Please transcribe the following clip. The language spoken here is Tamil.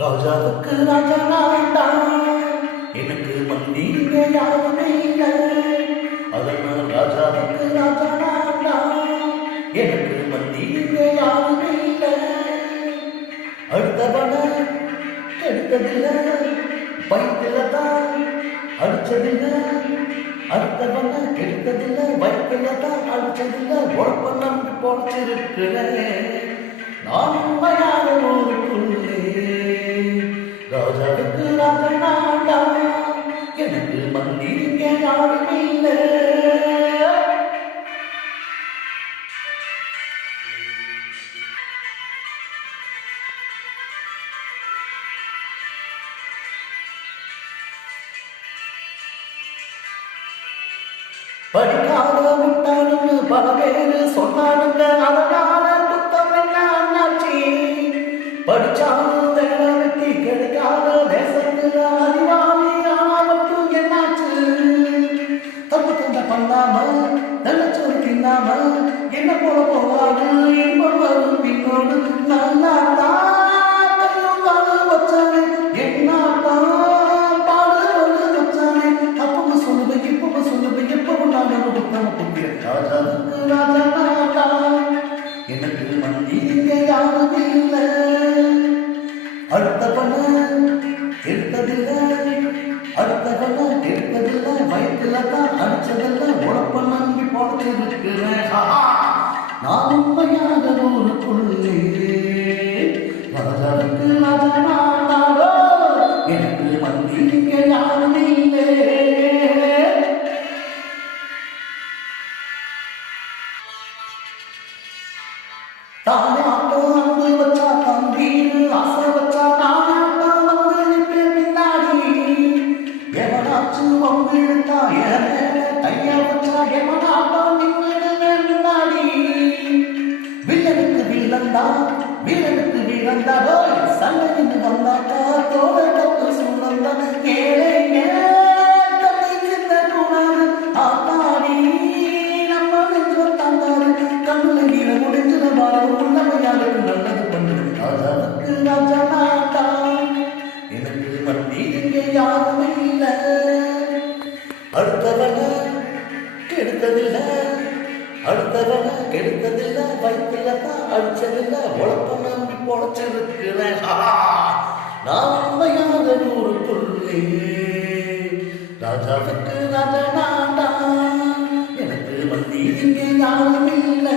ராஜாவுக்கு ராஜா வேண்டாம். எனக்கு மந்திரிங்க யாருமே இல்லை. அதனால் ராஜாவுக்கு ராஜா வேண்டாம். எனக்கு மந்திரிங்க யாருமே இல்லை. அடுத்தவன கெடுத்ததில்லை வயிற்றுல தான் அடிச்சதில்லை அடுத்தவன கெடுத்ததில்லை வயிற்றுல தான் அடிச்சதில்லை உழப்ப நம்பி போச்சிருக்கிறேன் நான் எனக்கு மந்திரிங்க யாரும் இல்லை படிக்காத விட்டாலும் பல பேரு சொன்னானுங்க அதனால பண்ணாம நல்லச்சோறு தின்னாம என்ன போல போகாது இன்பம் வரும் பின்னோடு நல்லா வச்சானே. என்னாத்தான் பாடு வச்சானே. அப்பவும் சொல்லுவேன் இப்பவும் சொல்லுவேன் எப்பவும் ஒரு புத்தகம் கொடுக்கிறேன் ராஜாவுக்கு. ராஜா எனக்கு மந்திரிங்க யாரும் இல்லை. எடுத்ததில்லை அடுத்தவன எடுத்ததில்லை. வயிற்றுல அடிச்சதெல்லாம் அடிச்சதில்லை உழப்ப நம்பி போட்டிருக்கிறேன் நான் உண்மையாக ஊருக்குள்ளே ராஜாவுக்கு ராஜா யாரும் இல்லை. டோய் வந்தாக்கா தோட கப்பு சுந்தந்தா ஏழைங்க தண்ணி சிந்த கூடாது ஆத்தாடி நம்ம நெஞ்சோ தாந்தாரு கண்ணுல நீர முடிஞ்சத பாரு உள்ளமையாளுக்கு நல்லது பண்ணு ராஜாவுக்கு ராஜா நாட்டா எனக்கு மத்தி இங்கே யாருமே இல்லை. அடுத்தவன கெடுத்ததில்லை. அடுத்தவன கெடுத்ததில்லை. வயிற்றுல தான் அடிச்சதில்லை. உழப்ப பொழைச்சிருக்கிறேன் நான் உண்மையாக ஊருக்குள்ளே ராஜாவுக்கு ராஜா நாடா எனக்கு மந்தி இங்கே யாரும் இல்லை.